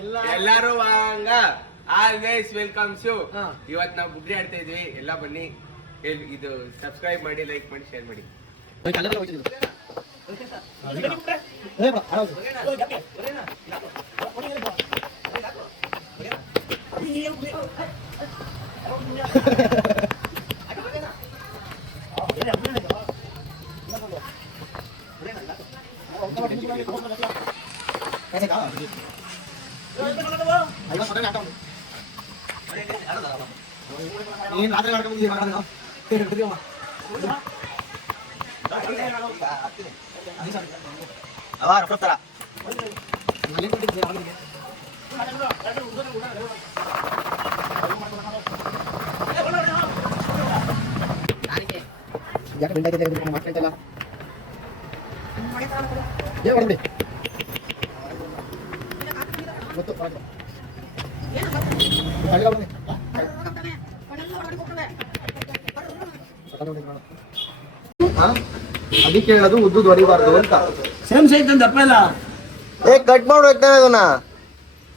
ಎಲ್ಲಾರು ಹಂಗ. Always welcome welcomes ಹಾ. ಇವತ್ ನಾವು ಬುಗ್ರಿ ಆಡ್ತಾ ಇದ್ವಿ. ಎಲ್ಲ ಬನ್ನಿ. ಇದು ಸಬ್ಸ್ಕ್ರೈಬ್ ಮಾಡಿ ಲೈಕ್ ಮಾಡಿ ಶೇರ್ ಮಾಡಿ. ನೀನ್ ರಾತ್ರಿ ಮಾಡ್ಕೊಂಡು ಬಂದಿದ್ದೀಯ ಮಾಡೋದು? ಹಿಡಿದಿಯಮ್ಮ. ಅವ ರೊಕ್ಕತ್ತಾರ ಅಲ್ಲಿ ಕೊಟ್ಟಿದ್ದೆ ಅವನಿಗೆ. ಯಾಕೆ ಮಾತಾಡ್ತಿಲ್ಲ? ಏನ್ ಮಾಡಿದ್ರಿ? ಗೊತ್ತು, ಬನ್ನಿ. ಅದಕ್ಕೆ ಹೇಳೋದು ಉದ್ದು ಹೊಡಿಬಾರ್ದು ಅಂತ. ಸೇಮ್ ಸೈತ್ ಅಂತ ದಪ್ಪ ಇಲ್ಲ ಏ ಕಟ್ ಮಾಡಿ ಹೋಗ್ತಾನೆ ಅದನ್ನ.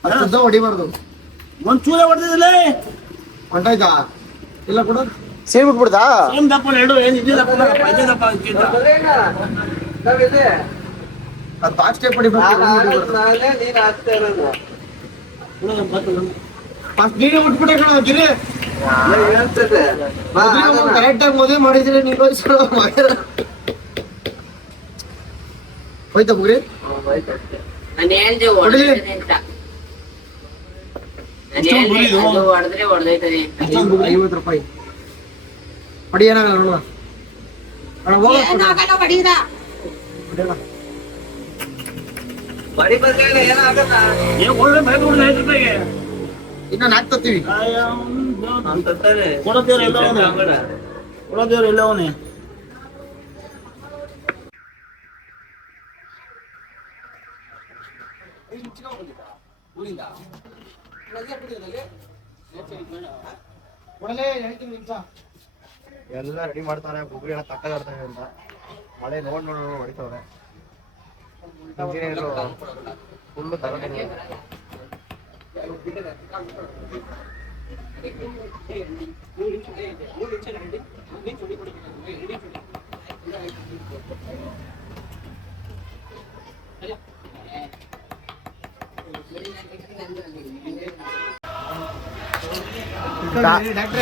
ಅದ ಉದ್ದ ಹೊಡಿಬಾರ್ದು. ಒಂದ್ ಚೂರ ಹೊಡೆದಿಲ್ಲ ಹೊಂಟಾಯ್ತಾ? ಇಲ್ಲ ಕೂಡ. ಸೇಮ್ ಬಿಟ್ಬಿಡ್ದಾ? ಸೇಮ್ ದಪ್ಪ ಎರಡು ಏನ್ ಇದೇ ದಪ್ಪ ಇಲ್ಲ, ಇದೇ ದಪ್ಪ ಅಂತಿದ್ದ. ಅದು ಬಾಕ್ಸ್ ಟೇಪ್ ಹೊಡಿಬಾರ್ದು. ಫಸ್ಟ್ ನೀನೇ ಬಿಟ್ಬಿಟ್ಟೆ ಕಣ ಗಿರಿ. ಕರೆಕ್ಟ್ ಆಗಿ ಮದುವೆ ಮಾಡಿದ್ರೆ ನೀನು ಹೋಯ್ತಾ ಬುಗ್ರಿ? ಐವತ್ತು ರೂಪಾಯಿ. ಹೊಡಿ ಏನಾಗಲ್ಲ ನೋಡುವ. ಇನ್ನ ಅವ್ನು ಕೊಡೋದೇವ್ರು ಎಲ್ಲ. ಕೊಡೋದೇವ್ರು ರೆಡಿ ಮಾಡ್ತಾರೆ ಬುಗ್ರಿ ಎಲ್ಲ ಅಂತ. ಮಳೆ ನೋಡ್ ನೋಡ್ ನೋಡ್ ಹೊಡಿತವ್ರೆ. ಫುಲ್ ಫುಲ್ಲು ತಗೊಂಡಿದ್ದಾರೆ.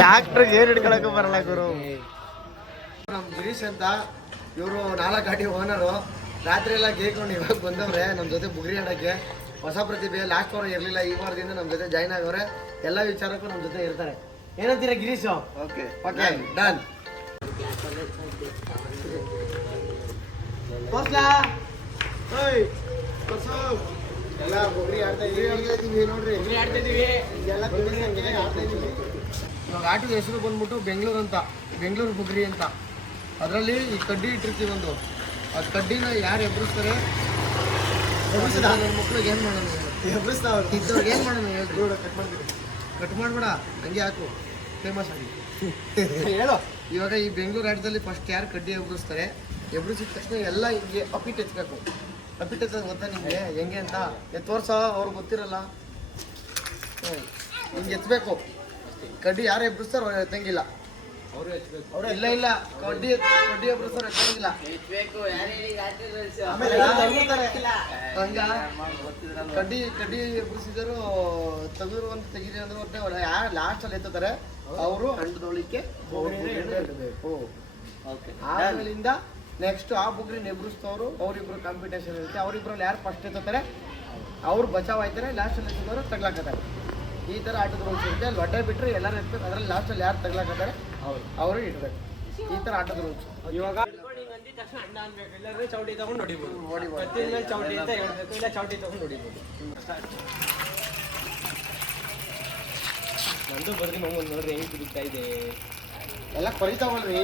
ಡಾಕ್ಟರ್ ಏನ್ ಹಿಡ್ಕೊಳಕ ಬರಲ್ಲ ಗುರು. ನಮ್ ಗಿರೀಶ್ ಅಂತ ಇವರು ನಾಲ್ಕು ಗಾಡಿ ಓನರು. ರಾತ್ರಿ ಎಲ್ಲ ಕೇಳ್ಕೊಂಡು ಇವಾಗ ಬಂದವ್ರೆ ನಮ್ಮ ಜೊತೆ ಬುಗ್ರಿ ಆಡಕ್ಕೆ. ಹೊಸ ಪ್ರತಿಭೆ ಲಾಸ್ಟ್ ವಾರ ಇರಲಿಲ್ಲ ಈ ವಾರದಿಂದ ನಮ್ಮ ಜೊತೆ ಜಾಯ್ನ್ ಆಗವ್ರೆ ಎಲ್ಲ ವಿಚಾರಕ್ಕೂ ನಮ್ಮ ಜೊತೆ ಇರ್ತಾರೆ. ಏನಂತೀರಾ ಗಿರೀಶ್? ಓಕೆ ಓಕೆ ಡನ್ ತೋರ್ಸ್ಲಾ? ಓಯ್ ತೋರ್ಸು. ಎಲ್ಲ ಬುಗ್ರಿ ಆಡ್ತಾ ಇದೀವಿ. ನೋಡ್ರಿ. ಬುಗ್ರಿ ಆಡ್ತಾ ಇದೀವಿ. ಎಲ್ಲ ಬುಗ್ರಿ ಹಂಗೆ ಆಡ್ತಾ ಇದೀವಿ. ಇವಾಗ ಆಟದ ಹೆಸರು ಬಂದ್ಬಿಟ್ಟು ಬೆಂಗಳೂರು ಅಂತ. ಬೆಂಗಳೂರು ಬುಗ್ರಿ ಅಂತ. ಅದರಲ್ಲಿ ಈ ಕಡ್ಡಿ ಇಟ್ಟಿರ್ತೀವಿ ಒಂದು. ಆ ಕಡ್ಡಿನ ಯಾರು ಎಬ್ಬಿಸ್ತಾರೆ ನನ್ನ ಮಕ್ಳಿಗೆ ಏನು ಮಾಡೋಣ ಇದ್ದವ್ರಿಗೆ ಏನು ಮಾಡೋಣ ಕಟ್ ಮಾಡ್ತೀವಿ ಕಟ್ ಮಾಡ್ಬೇಡ ಹಂಗೆ ಹಾಕು. ಫೇಮಸ್ ಆಗಿ. ಹೇಳು. ಇವಾಗ ಈ ಬೆಂಗಳೂರು ಆಟದಲ್ಲಿ ಫಸ್ಟ್ ಯಾರು ಕಡ್ಡಿ ಎಬ್ಬಿಸ್ತಾರೆ ಎಬ್ಬಿಸಿದ ತಕ್ಷಣ ಎಲ್ಲ ಹಿಂಗೆ ಅಪಿಟ್ ಎತ್ಬೇಕು. ಅಪಿಟ್ ಹೆಚ್ಚ ಗೊತ್ತಾ ನಿಮಗೆ ಹೆಂಗೆ ಅಂತ? ತೋರ್ಸೋ ಅವ್ರಿಗೆ ಗೊತ್ತಿರಲ್ಲ. ಹಿಂಗೆ ಎತ್ತಬೇಕು ಕಡ್ಡಿ ಯಾರು ಎಬ್ಬಿಸ್ತಾರೋ ಅವ್ರು ಎತ್ತಂಗಿಲ್ಲ. ಅವರು ಇಲ್ಲ ಇಲ್ಲ. ಕಡ್ಡಿ ಕಡ್ಡಿ ಎಬ್ಬಿಸ್ತಾರೋ ಇಲ್ಲ ಆಮೇಲೆ ಯಾರು ತಗೊಳ್ತಾರೆ? ಹಂಗ? ಕಡ್ಡಿ ಕಡ್ಡಿ ಎಬ್ಬಿಸಿದರು ತೆಗೆದ್ರು ಅಂತ ತೆಗೀರಿ ಅಂದ್ರೆ ಒಟ್ಟೆ ಯಾರು ಲಾಸ್ಟ್ ಅಲ್ಲಿ ಎತ್ತುತ್ತಾರೆ ಅವರು ಹಣ್ಣದೊಳಿಕೆ ಆಮೇಲಿಂದ ನೆಕ್ಸ್ಟ್ ಆ ಬುಗ್ರಿ ಎಬ್ಬಿಸ್ತವ್ರು ಅವರಿಬ್ರು ಕಾಂಪಿಟೇಷನ್ ಇರುತ್ತೆ. ಅವ್ರಿಬ್ರಲ್ಲಿ ಯಾರು ಫಸ್ಟ್ ಎತ್ತುತ್ತಾರೆ? ಅವ್ರು ಬಚಾವ್ ಆಯ್ತಾರೆ ಲಾಸ್ಟಲ್ಲಿ ಎತ್ತಿದವರು ತಗ್ಲಾಕತ್ತಾರೆ. ಈ ತರ ಆಟದ ರೂಲ್ಸ್ ಇರುತ್ತೆ ಅಲ್ಲಿ ಹೊಟ್ಟೆ ಬಿಟ್ಟರೆ ಎಲ್ಲರೂ ಅದ್ರಲ್ಲಿ ಲಾಸ್ಟ್ ಲಾಸ್ಟಲ್ಲಿ ಯಾರು ತಗ್ಲಾಕತ್ತಾರೆ? ಅವರು ಇಡಬೇಕು ಈ ತರ ಆಟದ ರೂಲ್ಸ್ ಇವಾಗ ಎಲ್ಲರೂ ಚೌಟಿ ತಗೊಂಡು ಹೊಡಿಬೋದು. ಮೇಲೆ ಚೌಟಿ ಅಂತ ಹೇಳ್ಬೇಕು. ಇಲ್ಲ ಚೌಟಿ ತಗೊಂಡು ಹೊಡಿಬೋದು. ನಂದು ಬರ್ದಿ ಮಮ್ಮ ನೋಡ್ರಿ ಹೆಂಗ್ ತಿರುಗ್ತಾ ಇದೆ. ಎಲ್ಲ ಕೊರಿತಾವಲ್ರಿ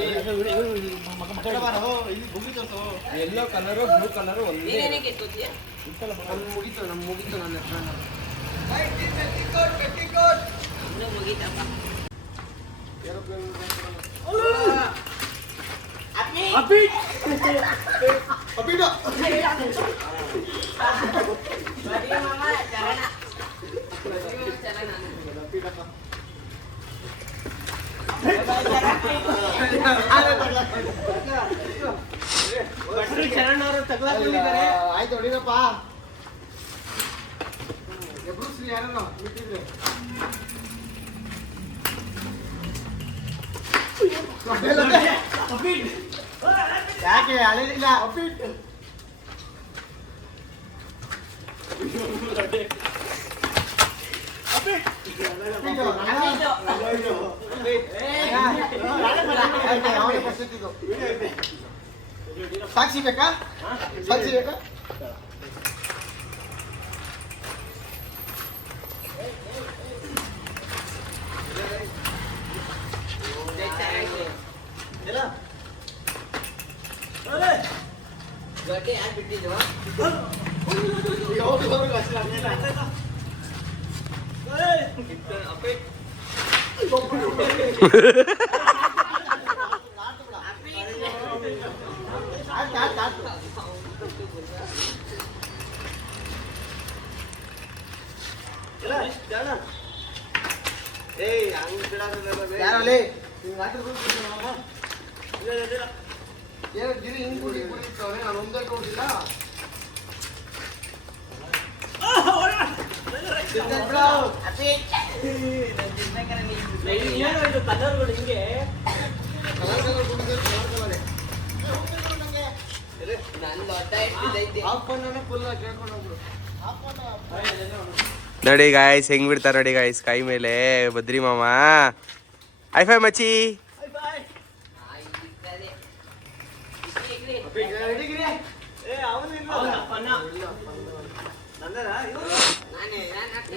ಎಲ್ಲೋ ಕಲರು ಬ್ಲೂ ಕಲರು ಒಂದೇ. ಮುಗಿತು ನಮ್ ನಮ್ಮ ಮುಗೀತು ನಮ್ಮ ಮುಗೀತು ನನ್ನ ಹೆಸರನ್ನ ಇನ್ನೂ ಮುಗೀತಪ್ಪ ಅಪ್ಪಿಡು ಬರೀ ಮಾಮ, ಚರಣ. ಭಟ್ರು ಶರಣ್ ಅವರು ತಗ್ಲಾಕೊಂಡಿದ್ದಾರೆ ಆಯ್ತು ಹೊಡಿರಪ್ಪ ಎಬ್ರು ಶ್ರೀ ಯಾರನ್ನ ಬಿಟ್ಟಿದ್ರೆ ಯಾಕೆ ಅಳಿಲಿಲ್ಲ ಅಪ್ಪಿಟ್ಟು ಸಾಕ್ಷಿ ಬೇಕಾ ಸಾಕ್ಷಿ ಬೇಕಾ ಯಾರಲ್ಲಿ ಹಿಂಗ್ ಹಾಕಿದ್ರು ಏನು ಗಿರಿ ಹಿಂಗ್ ಕುಡಿ ಕುಡಿತಾವನೆ ನಾನು ಒಂದೇ ಕೊಡಿಲ್ಲ ಏನು ಇದು ಕಲರ್ಗಳು ಹಿಂಗೆ ನೋಡಿ ಗಾಯ್ಸ್ ಹೆಂಗ್ ಬಿಡ್ತಾರ ನೋಡಿ ಗಾಯ್ಸ್ ಕೈ ಮೇಲೆ ಬದ್ರಿ ಮಾಮ. ಐ ಫೈ ಮಚ್ಚಿ. ಹಾಕ್ತೀನಿ.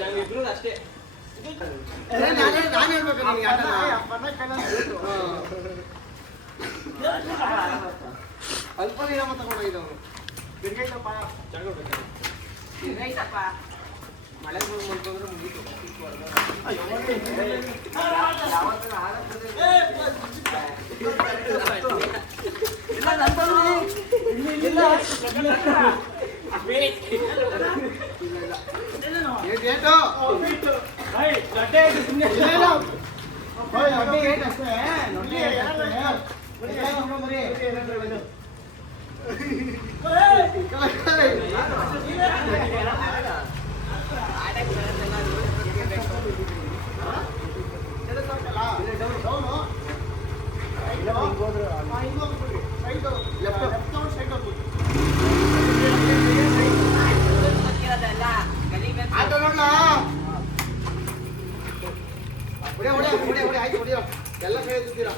ನಾವಿಬ್ರು ಅಷ್ಟೇ. ನಾನು ಹೇಳ್ಬೇಕು ನಿನಗೆ ಆಟನ. ಅಲ್ಪ ನೀರಮ್ಮ ತಗೊಂಡೋಗಿದ್ದವನು ತಿರ್ಗೈತಪ್ಪ ಇರೈತಪ್ಪ. ಮಳೆ ಬಂದ್ರೆ ಮುಗೀತು. ಗಡ್ಡೆ ಇದು ಸುಮ್ನೆ ಇಲ್ಲ, ಇಲ್ಲ. ಓಯ್, ನೊಟ್ಟಿ ಏಟ್ ಅಷ್ಟೇ, ನೊಟ್ಟಿ ಏಟ್ ಅಷ್ಟೇ. ಎಲ್ಲ ತಗೊಂಡ್ಬರ್ರಿ. ಆಡಕ್ ಬರತ್ತಲ್ಲ, ನೋಡ್ಕೊಂಡ್ರೆ ಬೇಕು. ಗೊತ್ತಿರೋದಲ್ಲ, ಕಲಿಬೇಕು. ಆಟ ನೋಡ್ಲಾ ಹೊಡಿ ಹೊಡಿ ಹೊಡಿ ಹೊಡಿ ಆಯ್ತು ಹೊಡಿಯೋ ಎಲ್ಲ ಕೈ ಎತ್ತಿದ್ದೀರಾ ಇದಕ್ಕೆ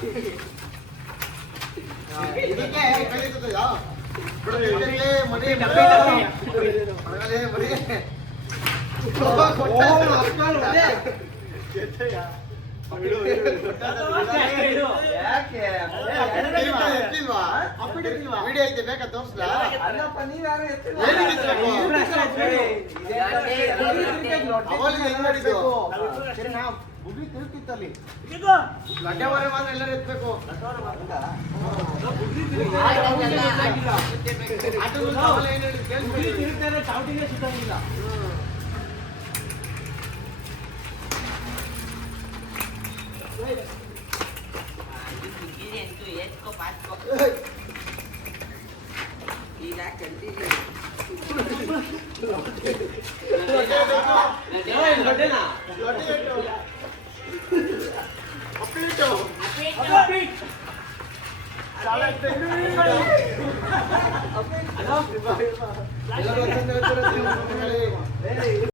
ಕೈ ಎತ್ತುತ್ತದಾ? ಇದಕ್ಕೆ ಮಡಿ ಡಬ್ಬಿ, ಡಬ್ಬಿ. ಮರಗಲೆ ಮಡಿ ಅಷ್ಟೇ ಇಡು. ಯಾಕೆ ಎತ್ತಿಲ್ವಾ ವಿಡಿಯೋ ಐತೆ ಬೇಕಾ ತೋರಿಸ್ಲಾ ಏನಿಗೆ ಬುದ್ಧಿ ತಿರುಗ್ತಿತ್ತಲ್ಲಿ ಲಡ್ಡೆ ಹೊರೆ ಮಾತ್ರ ಎಲ್ಲರೂ ಎತ್ತಬೇಕು ಚಾವಟಿಗೆ ಸುತ್ತಂಗಿಲ್ಲ ಈಗ ಕಂಟಿನ್ಯೂ ಲಡ್ಡೆನಾ? ಲಡ್ಡೆ Ano?